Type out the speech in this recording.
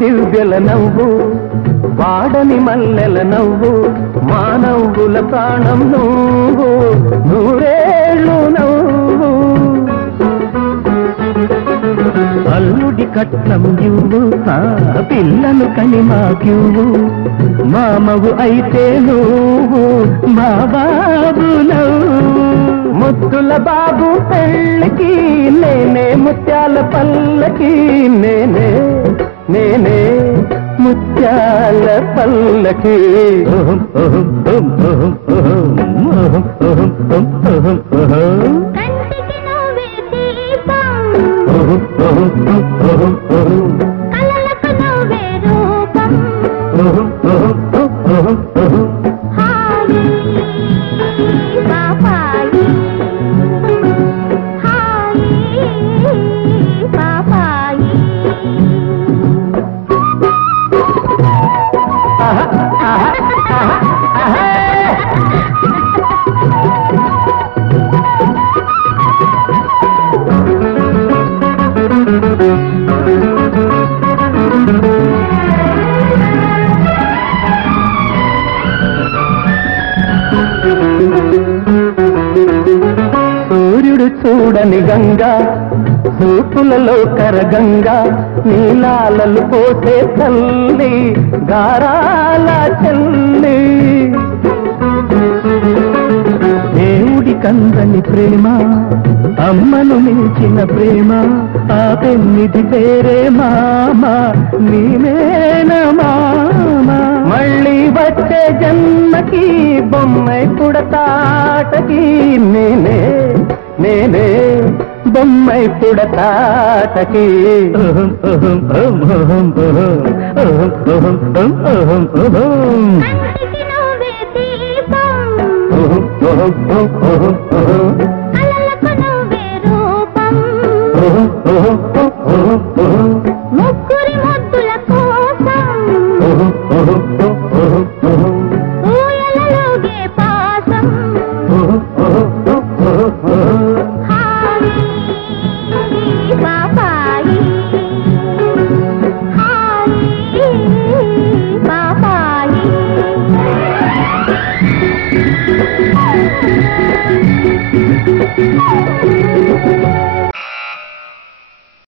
దివ్యల నవ్వు వాడని మల్లెల నవ్వు మానవుల ప్రాణం నువ్వు నూరేళ్ళు నవ్వు అల్లుడి కట్నం ఇవ్వు పిల్లను కని మాకివ్వు మామవు అయితే నువ్వు మా బాబు నవ్వు ముద్దుల బాబు పెళ్ళకి నేనే ముత్యాల పల్లకి నేనే నేనే ముత్యాల పల్లకి సూర్యుడు చూడని గంగా సూపులలో కరగంగా నీలాలలు పోసే తల్లి గారాల చెల్లి దేవుడి కందని ప్రేమ అమ్మను మించిన ప్రేమ ఆ పెన్నిది పేరే మామ నీవేన మామ మళ్ళీ వచ్చే జన్మకి బొమ్మై పుడతాటకి నేనే నేనే బొమ్మై పుడతాటకి రూపం